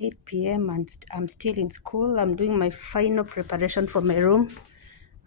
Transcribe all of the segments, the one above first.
8 p.m. and I'm still in school. I'm doing my final preparation for my room.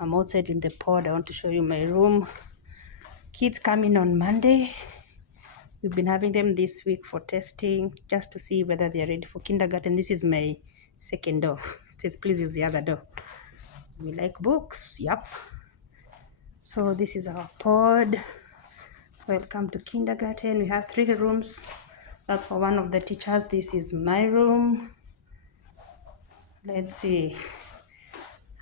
I'm outside in the pod. I want to show you my room. Kids coming on Monday. We've been having them this week for testing, just to see whether they're ready for kindergarten. This is my second door. It says, please use the other door. We like books. Yep. So this is our pod. Welcome to kindergarten. We have 3 rooms. That's for one of the teachers. This is my room. Let's see.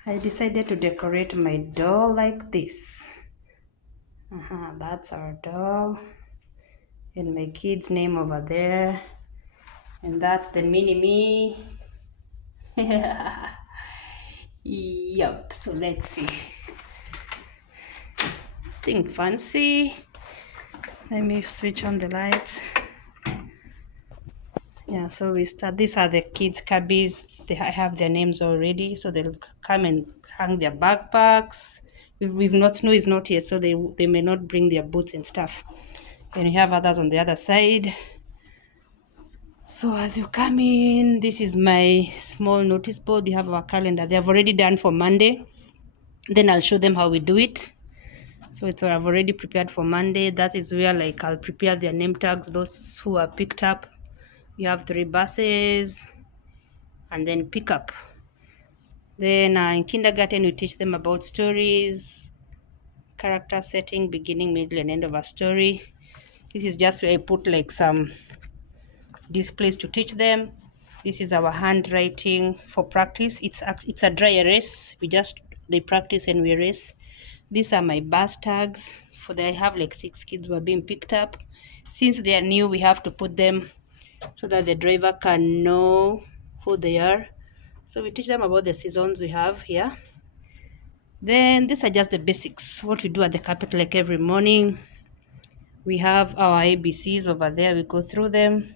I decided to decorate my door like this. That's our door. And my kid's name over there. And that's the mini-me. Yup, so let's see. Think fancy. Let me switch on the lights. Yeah, so we start. These are the kids' cabbies. They have their names already, so they'll come and hang their backpacks. We've not, snow is not yet, so they may not bring their boots and stuff. And we have others on the other side. So as you come in, this is my small notice board. We have our calendar. They have already done for Monday. Then I'll show them how we do it. So it's what I've already prepared for Monday. That is where like I'll prepare their name tags, those who are picked up. You have 3 buses and then pick up. Then in kindergarten, we teach them about stories, character setting, beginning, middle, and end of a story. This is just where I put like some displays to teach them. This is our handwriting for practice. It's a dry erase. They practice and we erase. These are my bus tags. I have like 6 kids who are being picked up. Since they are new, we have to put them so that the driver can know who they are. So we teach them about the seasons we have here. Then these are just the basics, what we do at the carpet like every morning. We have our ABCs over there. We go through them.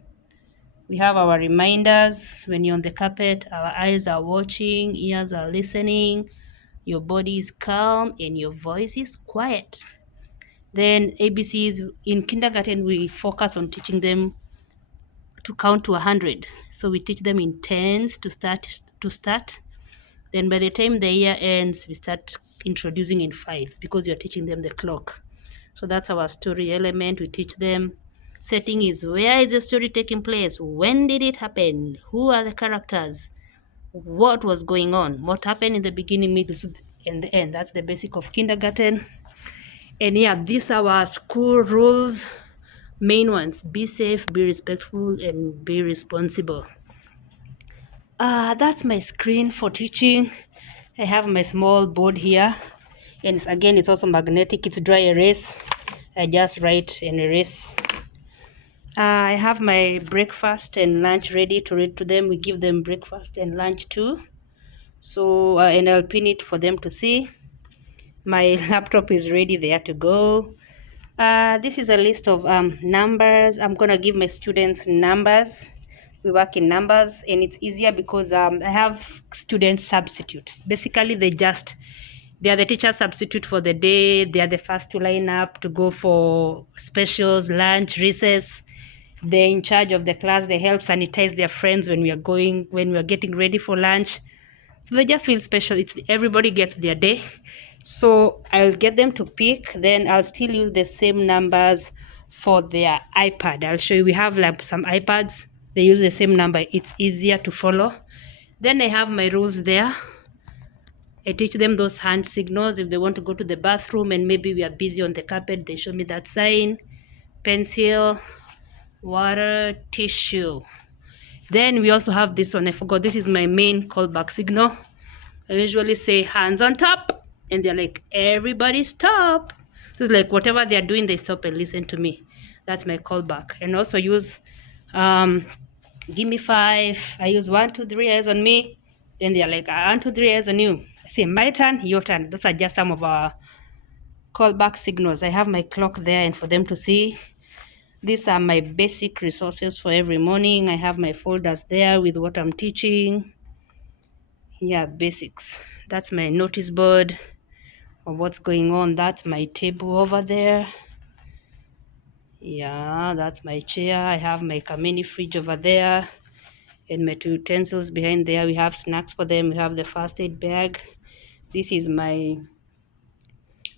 We have our reminders. When you're on the carpet, our eyes are watching, ears are listening, your body is calm, and your voice is quiet. Then ABCs, in kindergarten, we focus on teaching them to count to 100. So we teach them in tens to start. Then by the time the year ends, we start introducing in fives because you're teaching them the clock. So that's our story element. We teach them. Setting is, where is the story taking place? When did it happen? Who are the characters? What was going on? What happened in the beginning, middle, and the end? That's the basic of kindergarten. And yeah, these are our school rules. Main ones: be safe, be respectful, and be responsible. That's my screen for teaching. I have my small board here, and it's also magnetic. It's dry erase. I just write and erase. I have my breakfast and lunch ready to read to them. We give them breakfast and lunch too. So and I'll pin it for them to see. My laptop is ready there to go. This is a list of numbers. I'm gonna give my students numbers. We work in numbers, and it's easier because I have student substitutes. Basically, they are the teacher substitute for the day. They are the first to line up to go for specials, lunch, recess. They're in charge of the class. They help sanitize their friends when we are getting ready for lunch. So they just feel special. Everybody gets their day. So I'll get them to pick. Then I'll still use the same numbers for their iPad. I'll show you. We have like some iPads. They use the same number. It's easier to follow. Then I have my rules there. I teach them those hand signals. If they want to go to the bathroom and maybe we are busy on the carpet, they show me that sign. Pencil, water, tissue. Then we also have this one. I forgot. This is my main callback signal. I usually say hands on top, and they're like, everybody stop. So it's like whatever they're doing, they stop and listen to me. That's my callback. And also use give me 5. I use 1, 2, 3 eyes on me. Then they're like, 1, 2, 3 eyes on you. I say my turn, your turn. Those are just some of our callback signals. I have my clock there and for them to see. These are my basic resources for every morning. I have my folders there with what I'm teaching. Yeah, basics. That's my notice board of what's going on. That's my table over there. Yeah, that's my chair. I have my Kamini fridge over there. And my two utensils behind there, we have snacks for them. We have the first aid bag. This is my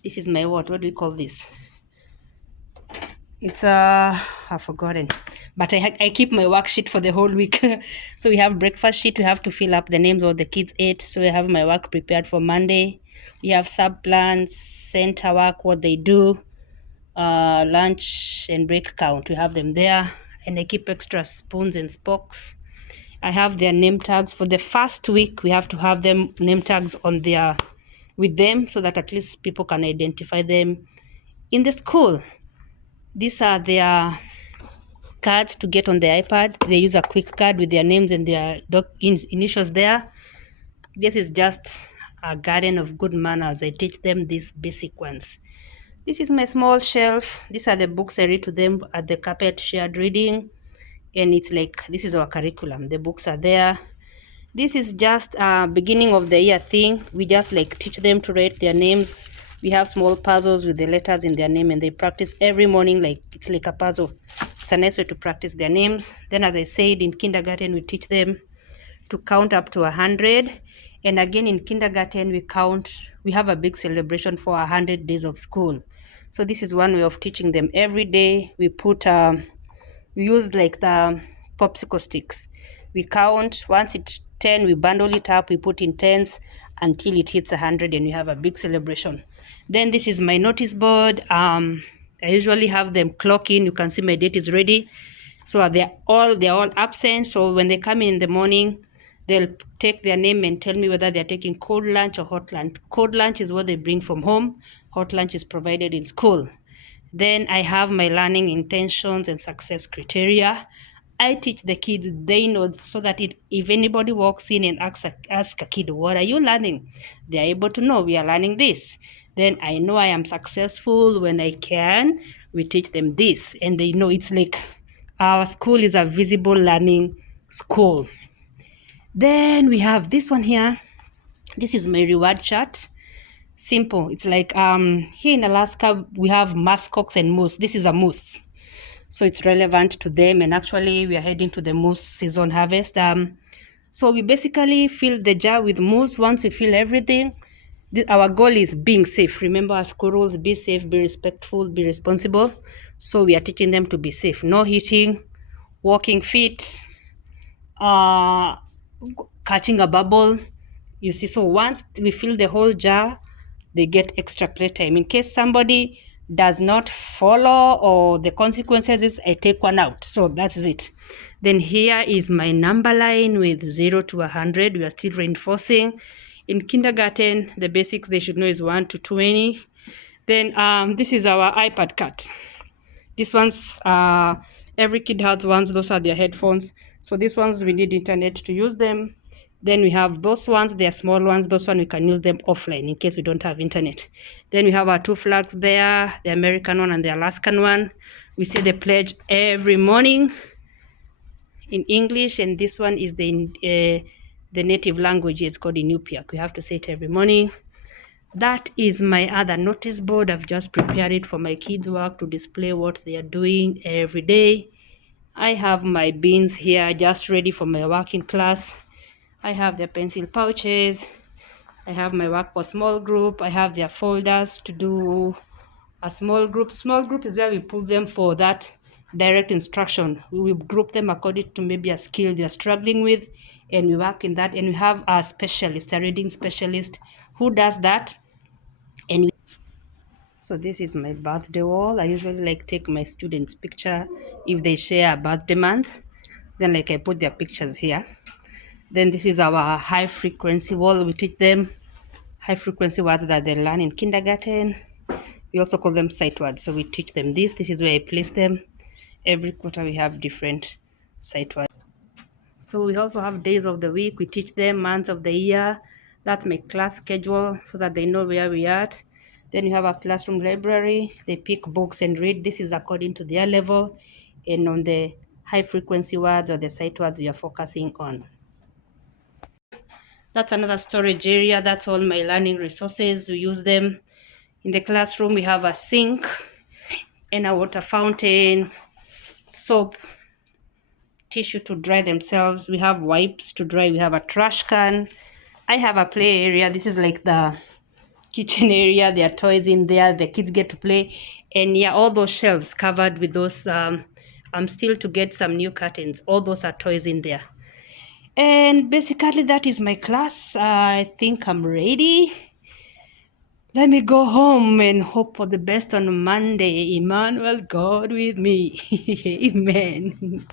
what do we call this? It's I've forgotten, but I keep my worksheet for the whole week. So we have breakfast sheet. We have to fill up the names of the kids ate. So we have my work prepared for Monday. We have sub plans, center work, what they do, lunch and break count. We have them there, and I keep extra spoons and spokes. I have their name tags for the first week. We have to have them name tags on their with them so that at least people can identify them in the school. These are their cards to get on the iPad. They use a quick card with their names and their initials there. This is just a garden of good manners. I teach them these basic ones. This is my small shelf. These are the books I read to them at the carpet shared reading. And it's like, this is our curriculum. The books are there. This is just a beginning of the year thing. We just like teach them to write their names. We have small puzzles with the letters in their name, and they practice every morning. Like it's like a puzzle. It's a nice way to practice their names. Then, as I said, in kindergarten, we teach them to count up to 100. And again, in kindergarten, we have a big celebration for 100 days of school. So this is one way of teaching them. Every day, we use like the popsicle sticks. We count, once it's 10, we bundle it up, we put in tens until it hits 100, and we have a big celebration. Then this is my notice board. I usually have them clock in. You can see my date is ready. So they're all absent. So when they come in the morning, they'll take their name and tell me whether they're taking cold lunch or hot lunch. Cold lunch is what they bring from home. Hot lunch is provided in school. Then I have my learning intentions and success criteria. I teach the kids, they know, so that if anybody walks in and ask a kid, what are you learning? They are able to know we are learning this. Then I know I am successful when I can. We teach them this, and they know it's like our school is a visible learning school. Then we have this one here. This is my reward chart. Simple. It's like here in Alaska, we have muskox and moose. This is a moose. So it's relevant to them. And actually, we are heading to the moose season harvest. So we basically fill the jar with moose. Once we fill everything, our goal is being safe. Remember our school rules: be safe, be respectful, be responsible. So we are teaching them to be safe. No hitting, walking feet, catching a bubble. You see, so once we fill the whole jar, they get extra playtime. In case somebody does not follow or the consequences is I take one out. So that's it. Then here is my number line with 0 to 100. We are still reinforcing. In kindergarten, the basics they should know is 1 to 20. Then this is our iPad cut. These ones, every kid has ones. Those are their headphones. So these ones, we need internet to use them. Then we have those ones, they are small ones. Those ones, we can use them offline in case we don't have internet. Then we have our two flags there, the American one and the Alaskan one. We say the pledge every morning in English, and this one is the native language. It's called Inupiaq. We have to say it every morning. That is my other notice board. I've just prepared it for my kids' work to display what they are doing every day. I have my bins here just ready for my work in class. I have their pencil pouches. I have my work for small group. I have their folders to do a small group. Small group is where we put them for that direct instruction. We will group them according to maybe a skill they're struggling with, and we work in that. And we have a specialist, a reading specialist, who does that. And so this is my birthday wall. I usually like take my students' picture if they share a birthday month. Then like I put their pictures here. Then this is our high frequency wall. We teach them high frequency words that they learn in kindergarten. We also call them sight words. So we teach them this. This is where I place them. Every quarter we have different sight words. So we also have days of the week. We teach them months of the year. That's my class schedule so that they know where we are at. Then you have a classroom library. They pick books and read. This is according to their level. And on the high frequency words or the sight words we are focusing on. That's another storage area. That's all my learning resources. We use them. In the classroom, we have a sink and a water fountain, soap, tissue to dry themselves. We have wipes to dry. We have a trash can. I have a play area. This is like the kitchen area. There are toys in there. The kids get to play. And yeah, all those shelves covered with those. I'm still to get some new curtains. All those are toys in there. And basically, that is my class. I think I'm ready. Let me go home and hope for the best on Monday. Emmanuel, God with me. Amen.